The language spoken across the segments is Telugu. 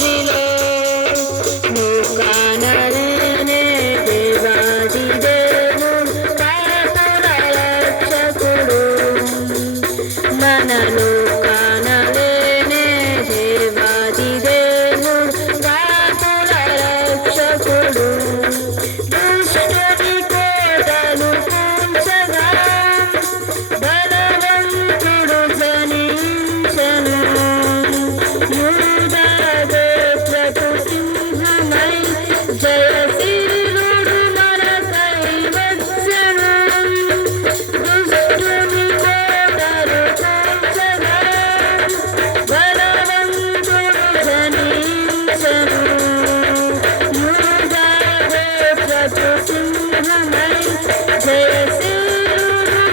ఊరిలో నూకానలేనే దేవాది దేవుడు పాపుల రక్షకుడు మన నూకానలేనే దేవాది దేవుడు పాపుల రక్షకుడు దుష్టుని కోటలు కూల్చగా బలవంతుడు జనించెను యూదా గోత్రపు సింహమై జయశీలుడు మనకై వచ్చెను దుష్టుని కోటలు కూల్చగా బలవంతుడు జనించెను యూదా గోత్రపు సింహమై జయశీలుడు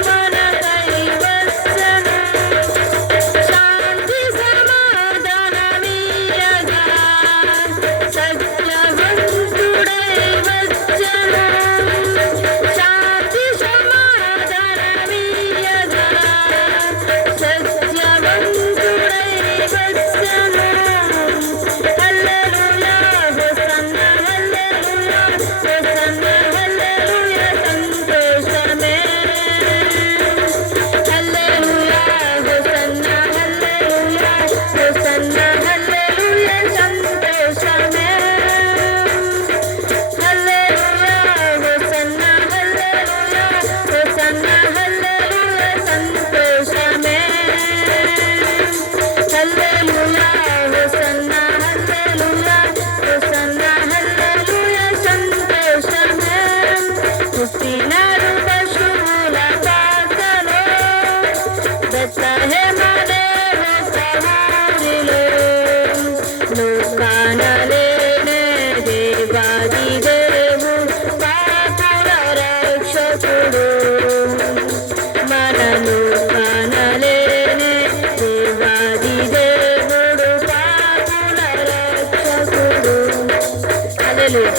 మనకై వచ్చెను శాంతి సమాధానమీయగా సత్యవంతుడై వచ్చెను శాంతి సమాధానమీయగా సత్యవంతుడై వచ్చెను హల్లెలూయా హోసన్నా హల్లెలూయా హోసన్నా హల్లెలూయా సంతోషమే హల్లెలూయా హోసన్నా హల్లెలూయా హోసన్నా హల్లెలూయా సంతోషమే హల్లెలూయా హోసన్నా హల్లెలూయా హోసన్నా హల్లెలూయా సంతోషమే హల్లెలూయా హోసన్నా హల్లెలూయా హోసన్నా హల్లెలూయా సంతోషమే పుట్టినారు పశువుల పాకలో బెత్లెహేమ దేవతహారిలో నూకానలేనే దేవాది దేవుడు పాపుల రక్షకుడు మన నూకానలేనే దేవాది దేవుడు పాపుల రక్షకుడు హల్లెలూయా